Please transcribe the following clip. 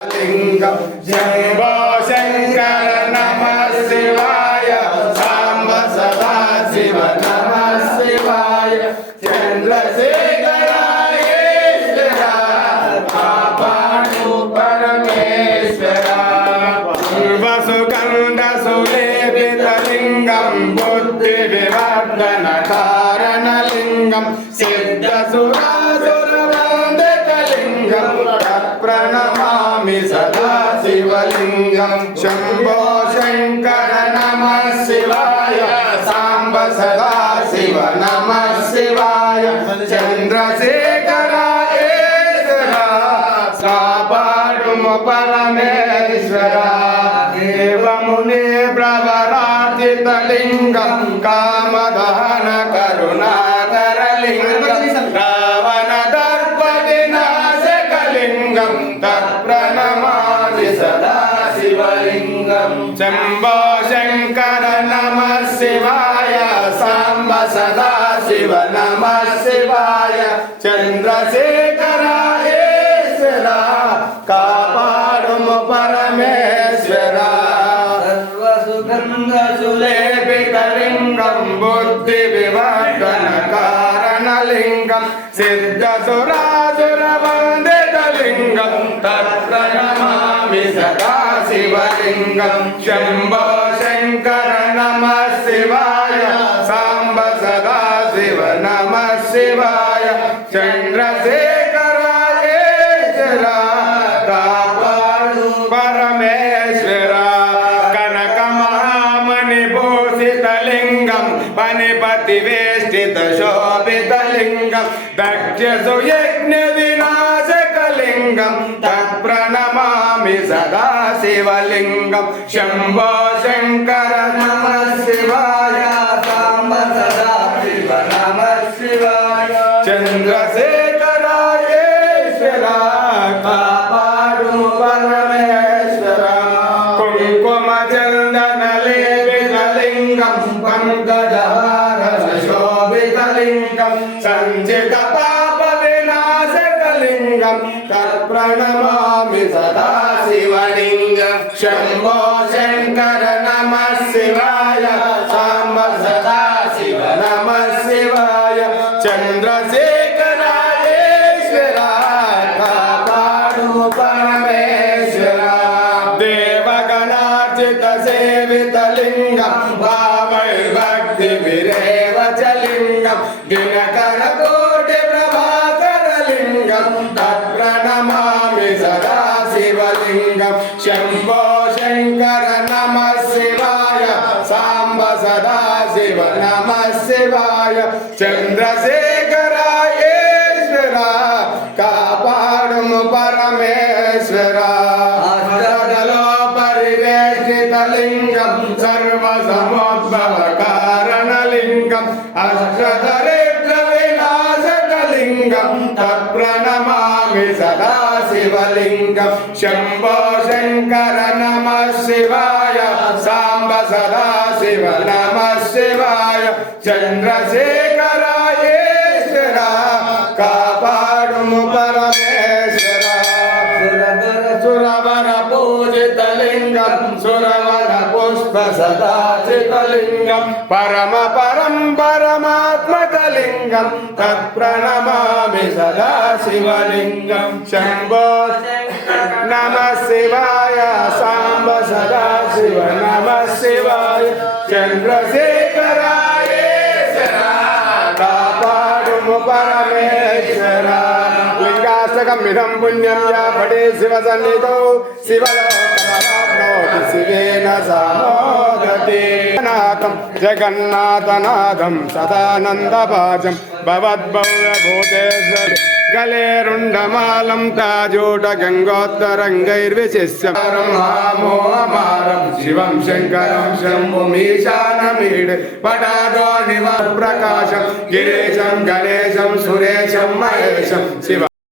लिंगम शंभो शंकर नमः शिवाय सांब सदा शिव नमः शिवाय चंद्रशेखरायेश्वरा पापाणु परमेश्वरा वसुगंध सुलेपितलिंगम बुद्धि विवर्धन कारण लिंगम सिद्ध सुरासुरवंदितलिंगम प्रणमामि सदा शिवलिंगम शंभो शंकर नमः शिवाय सांब सदा शिव नमः शिवाय चंद्रशेखरायेश्वरा कापाडुम परमेश्वरा देवमुनि प्रवराजितलिंगम कामदहन करुणाकरलिंगम रावण दर्पविनाशकलिंगम तत्प्रणमामि सदा शिवलिंगम शंभो शंकर नमः शिवाय सांब सदा शिव नमः शिवाय चंद्रशेखरायेश्वरा कापाडुम परमेश्वरा सर्वसुगन्धसुलेपितलिंगं बुद्धिविवर्धन कारणलिंगं सिद्धसुरासुरवन्दितलिंगं तत्प्रणमामि सदा शिवलिंगं शंभो शंकर नमः शिवाय सांब सदा शिव नमः शिवाय चंद्रशेखरायेश्वरा कापाडु परमेश्वरा कनकमहामणिभूषितलिंगं फणिपतिवेष्टितशोभितलिंगं दक्षसुयज्ञविनाशकलिंगं तत्प्रणमामि सदा शिवलिंगं शंभो शंकर नमः शिवाय सांब सदा शिव नमः शिवाय चंद्रशेखरायेश्वरा कापाडु परमेश्वरा कुङ्कुमचन्दनलेपितलिंगं पङ्कजहार शोभितलिंगं सञ्चितपापविनाशकलिंगं तत्प्रणमामि सदा शिवलिंगं शंभो शंकर नमः शिवाय सांब सदा शिव नमः शिवाय चंद्रशेखरायेश्वरा कापाडु परमेश्वरा देवगणार्चितसेवितलिंगं भावैर्भक्तिभिरेव च लिंगं दिनकरकोटिप्रभाकरलिंगं तत्प्रणमामि सदा शिवलिंगं शंभो शंकर नमः शिवाय सांब सदा शिव नमः शिवाय चंद्रशेखरायेश्वरा कापाडुम परमेश्वरा परिवेष्टितलिंगं सर्वसमुद्भवकारणलिंगं अष्टदरिद्रविनाशकलिंगं तत्प्रणमामि सदा शिवलिंगं शंभो शंकर नमः शिवाय सांब सदा शिव नमः शिवाय चंद्रशेखरायेश्वरा कापाडुम परमेश्वरा सुरवर पूजितलिंगं सुरवन पुष्प सदाचितलिंगं परम परं परमात्मकलिंगं तत्प्रणमामि सदा शिवलिंगं शंभो नमः शिवाय सांब सदा शिव नमः शिवाय चंद्रशेखरायेश्वरा कापाडुम परमेश्वरा लिंगाष्टकमिदं पुण्यं या पठे शिवसन्निधौ शिवलोकमवाप्नोति शिवेन समोदते नाथं जगन्नाथनाथं सदानन्दभाजं भवद्भव्यभूतेश्वरि गलेरुण्डमालं ताजूटगङ्गोत्तरङ्गैर्विशिष्यं महामोहमारं शिवं शङ्करं शम्भुमीशानमीडे पटादो निवप्रकाशं गिरीशं गणेशं सुरेशं महेशं शिव